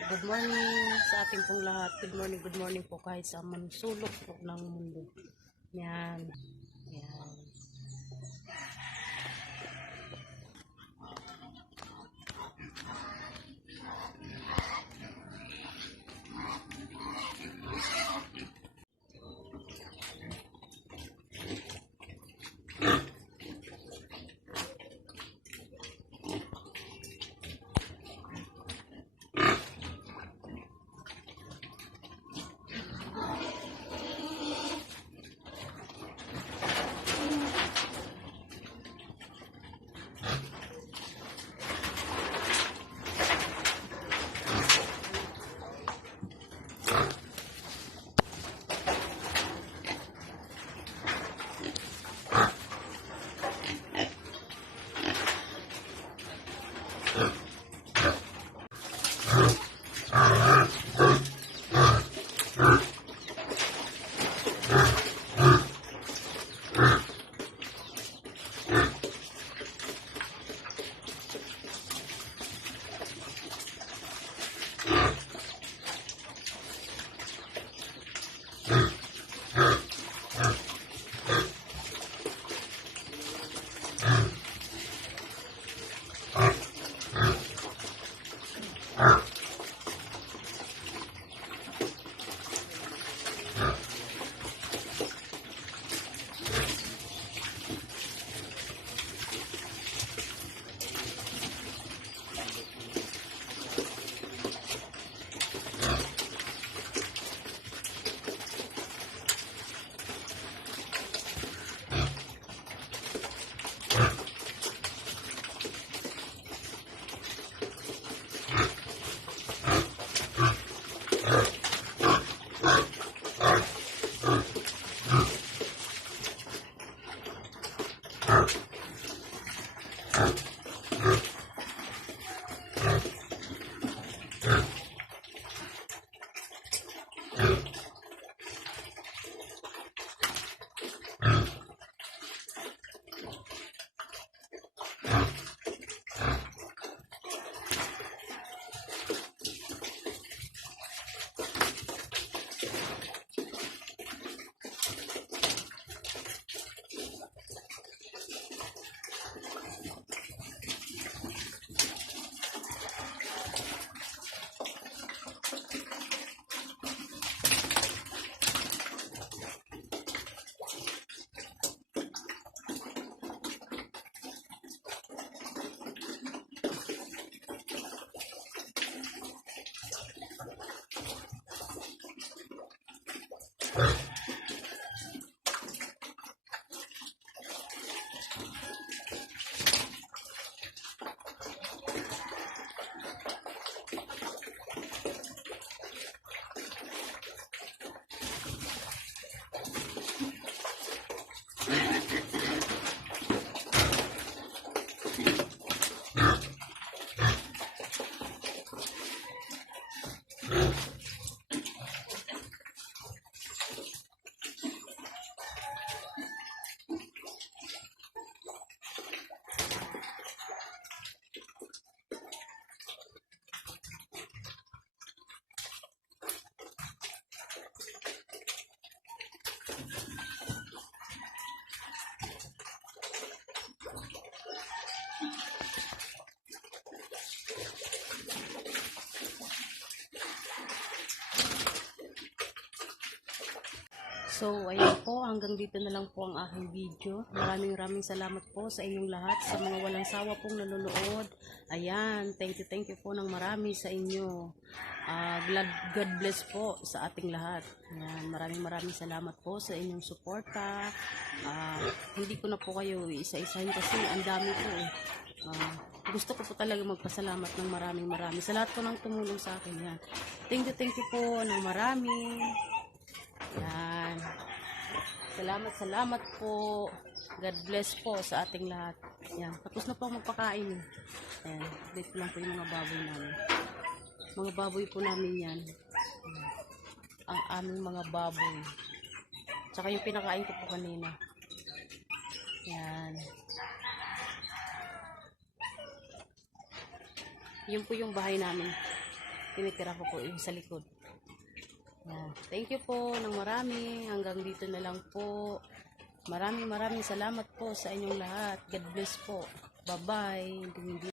Good morning sa ating pong lahat. Good morning po kahit sa mansulok po ng mundo. Yan. Yan. So, ayan po, hanggang dito na lang po ang aking video. Maraming salamat po sa inyong lahat, sa mga walang sawa pong nanonood. Ayan, thank you po ng marami sa inyo. God bless po sa ating lahat. Ayan, maraming salamat po sa inyong suporta. Hindi ko na po kayo isa-isahin kasi ang dami po eh. Gusto ko po talaga magpasalamat ng maraming sa lahat po ng tumulong sa akin. Yan. Thank you po ng marami. Yan. Salamat po. God bless po sa ating lahat. Yan. Tapos na po magpakain. Ayan. Dito lang po yung mga baboy namin. Mga baboy po namin yan. Ang aming mga baboy. Tsaka yung pinakain ko po kanina. Yan. Yun po yung bahay namin. tinitira ko po yung sa likod. Yan. Thank you po ng marami. Hanggang dito na lang po. Maraming salamat po sa inyong lahat. God bless po. Bye-bye.